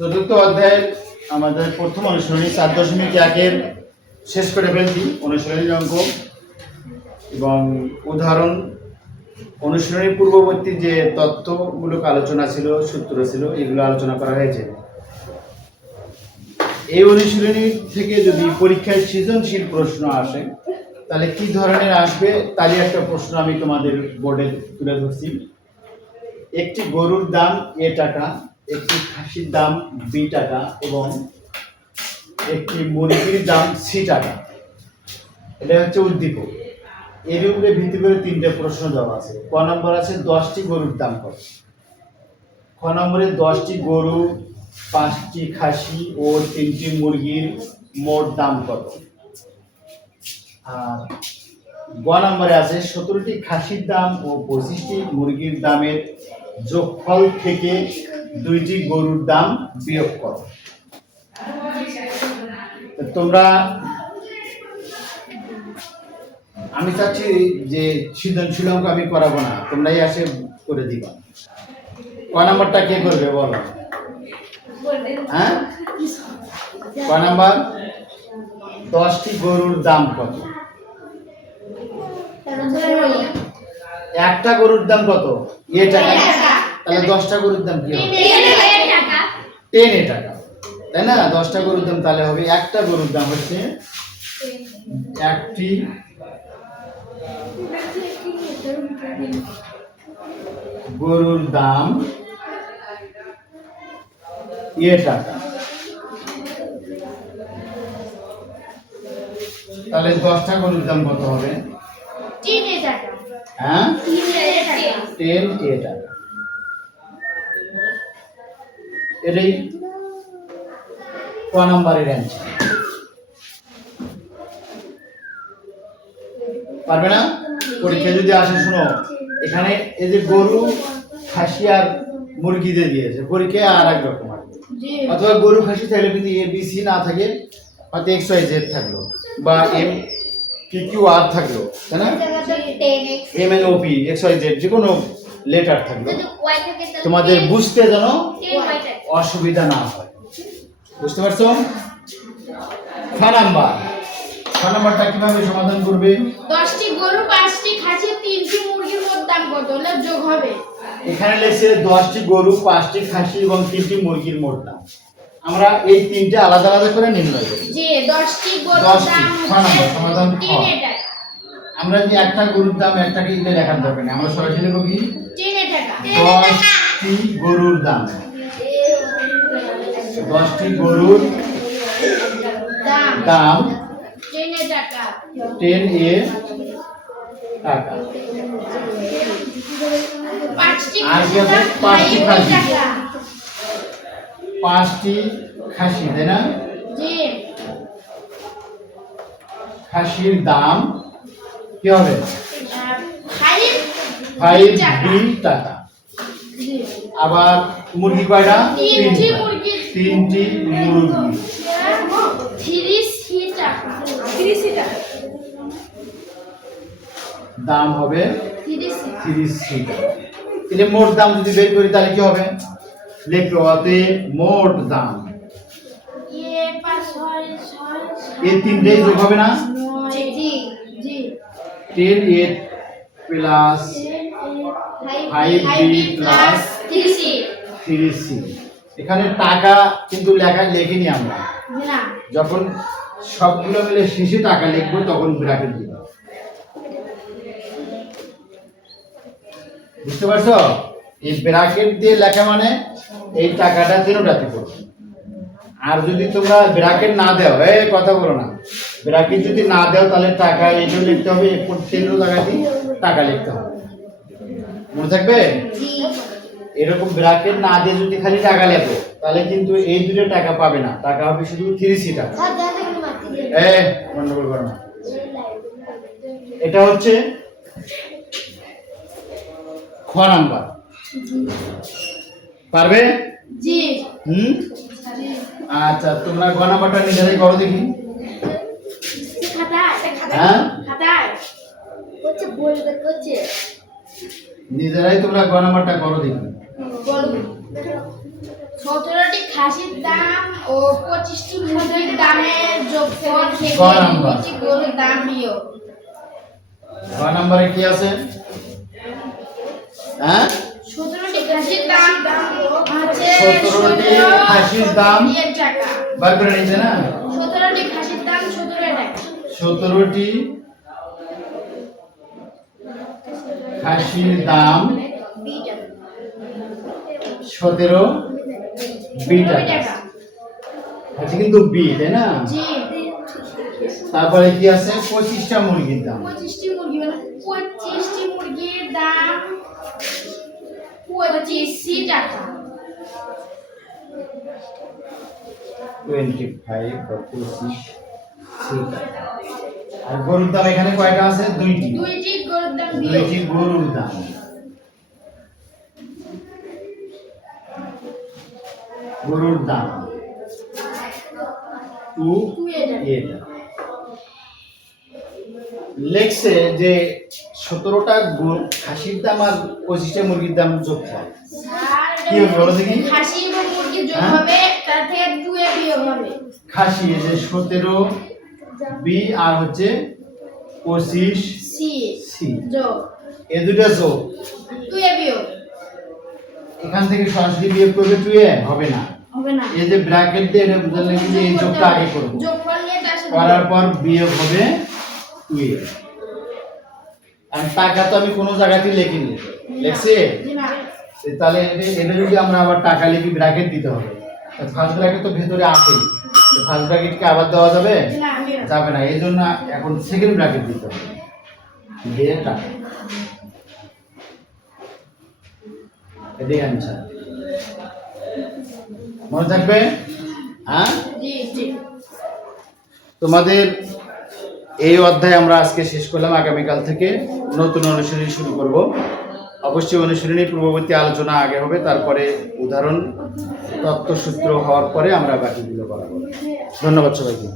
চতুর্থ অধ্যায়ের আমাদের প্রথম অনুশীলনী চার দশমিক একের শেষ করে ফেলছি অনুশীলনীর অঙ্ক এবং উদাহরণ। অনুশীলনীর পূর্ববর্তী যে তত্ত্বমূলক আলোচনা ছিল, সূত্র ছিল, এগুলো আলোচনা করা হয়েছে। এই অনুশীলনী থেকে যদি পরীক্ষায় সৃজনশীল প্রশ্ন আসে তাহলে কি ধরনের আসবে তারই একটা প্রশ্ন আমি তোমাদের বোর্ডে তুলে ধরছি। একটি গরুর দাম এ টাকা, একটি খাসির দাম বি টাকা এবং একটি মুরগির দাম সি টাকা। এটা হচ্ছে উদ্দীপক। এর উপরে ভিত্তি করে তিনটে প্রশ্ন দেওয়া আছে। ক নম্বর আছে, দশটি গরুর দাম কত? খ নম্বরে, দশটি গরু, পাঁচটি খাসি ও তিনটি মুরগির মোট দাম কত? গ নম্বরে আছে সতেরোটি খাসির দাম ও পঁচিশটি মুরগির দামের যোগফল থেকে দুইটি গরুর দাম বিয়োগ করো। তোমরা আমি চাচ্ছি যে সৃজনশীল অঙ্ক আমি করাবো না, তোমরাই আসে করে দিবা। ক নাম্বারটা কে করবে বলো? হ্যাঁ? ক নাম্বার? দশটি গরুর দাম কত? একটা গরুর দাম কত? এ টাকা। তাহলে দশটা গরুর দাম কি হবে? টেন এ টাকা। তাই না? দশটা গরুর দাম তাহলে হবে একটা গরুর দাম হচ্ছে একটি গরুর দাম এ টাকা। তাহলে দশটা গরুর দাম কত হবে? হ্যাঁ? টেন এ টাকা এটাই ক নম্বরের অ্যান্সার পারবে না? পরীক্ষা যদি আসে শুনো এখানে এই যে গরু খাসি আর মুরগি দিয়ে দিয়েছে পরীক্ষায় আর এক রকম আসবে অথবা গরু খাসি থাকলে যদি এ বি সি না থাকে হয়তো এক্স ওয়াই জেড থাকল বা এম কি কিউ আর থাকল? তাই না? M N O P X Y Z যে কোনো লেটার থাকল। তোমাদের বুঝতে যেন অসুবিধা না হয়। বুঝতে পারছ? ছ নাম্বার। ছ নাম্বারটা কীভাবে সমাধান করবে? দশটি গরু পাঁচটি খাসি তিনটি মুরগির মোট দাম কত? হলে যোগ হবে। এখানে লেখছে দশটি গরু পাঁচটি খাসি এবং তিনটি মুরগির মোট দাম। আমরা এই তিনটে আলাদা আলাদা করে নির্ণয় করি। যে দাম ছ নম্বর, সমাধান আমরা যদি একটা গরুর দাম একটাকে ইলে লেখার দরকার নেই আমরা সরাসরি লিখব কি? দশটি গরুর দাম। দশটি গরুর দাম। দাম টেনে এ টাকা। আর কি আছে? পাঁচটি খাসি। পাঁচটি খাসি তাই না? খাসির দাম কি হবে? ফাইভ টাকা। আবার মুরগি কয়টা? তিনটি মুরগি। দাম হবে তিরিশ টাকা। তাহলে মোট দাম যদি বের করি তাহলে কি হবে? অতএব মোট দাম। এ তিনটেই যোগ হবে না? Ten A plus five B plus three C. এখানে টাকা কিন্তু লেখা লেখিনি আমরা। যখন সবগুলো মিলে শেষে টাকা লিখব, তখন ব্র্যাকেট দিব বুঝতে পারছ? এই ব্র্যাকেট দিয়ে লেখা মানে এই টাকাটা তিনোটাতে পড়বে আর যদি তোমরা ব্র্যাকেট না দেও এই কথা বলো না। ব্র্যাকেট যদি না দেও তাহলে টাকা এইটাও লিখতে হবে এরপর তিনটো জায়গাতে টাকা লিখতে হবে। মনে থাকবে? এরকম ব্র্যাকেট না দিয়ে যদি খালি টাকা লেখো তাহলে কিন্তু এই দুটো টাকা পাবে না। টাকা হবে শুধু থ্রি সি টাকা এ গন্ডগোল করো না। এটা হচ্ছে খ নাম্বার। পারবে? জি। হুম? আচ্ছা তোমরা গ নাম্বারটা নিজেরাই করো দেখি। হ্যাঁ? নিজেরাই তোমরা গ নাম্বারটা করো দেখি। সতেরোটি খাসির দাম ও পঁচিশটি মুরগির দামের যোগফল থেকে দুটি গরুর দাম বিয়োগ গ নাম্বারে কি আছে? হ্যাঁ? সতেরোটি খাসির দাম হচ্ছে সতেরোটি খাসির দাম? বার করে না? সতেরোটি খাসির দাম সতেরো টাকা। সতেরোটি খাসির দাম সতেরো বি টাকা টাকা। আছে কিন্তু বি তাই না? তারপরে কি আছে? পঁচিশটা মুরগির দাম। পঁচিশটি মুরগি মানে পঁচিশটি মুরগির দাম টাকা টোয়েন্টি ফাইভ পঁচিশ আর গরুর দাম এখানে কয়টা আছে? দুইটি। দুইটি গরুর দাম দুইটি গরুর দাম। গরুর দাম। টু লেখছে যে সতেরোটা খাসির দাম আর পঁচিশটা মুরগির দাম যোগ হয়। কি হবে বলো দেখি? খাসি এবং মুরগি যোগ হ্যাঁ? হবে তার থেকে টু বিয়োগ হবে। খাসি এই যে সতেরো বি আর হচ্ছে পঁচিশ সি সি। যোগ। এ দুটা যোগ। বিয়োগ এখান থেকে সরাসরি বিয়োগ করবে এ হবে না। হবে না। এই যে ব্র্যাকেট দিয়ে এটা বুঝালে যে এই যোগটা আগে করব। করার পর বিয়োগ হবে এ আর টাকা তো আমি কোনো জায়গাতেই লিখিনি। লেখছে? তাহলে এটা- যদি আমরা আবার টাকা লিখি ব্র্যাকেট দিতে হবে। ফার্স্ট ব্র্যাকেট তো ভেতরে আছেই। ফার্স্ট ব্র্যাকেটকে আবার দেওয়া যাবে? যাবে না। এই জন্য এখন সেকেন্ড ব্র্যাকেট দিতে হবে। দিয়ে টাকা এটাই অ্যান্সার মনে থাকবে? হ্যাঁ? তোমাদের এই অধ্যায় আমরা আজকে শেষ করলাম আগামীকাল থেকে। নতুন অনুশীলনী শুরু করব। অবশ্যই অনুশীলনী পূর্ববর্তী আলোচনা আগে হবে, তারপরে উদাহরণ, তত্ত্বসূত্র হওয়ার পরে আমরা বাকিগুলো করাবো ধন্যবাদ সবাইকে।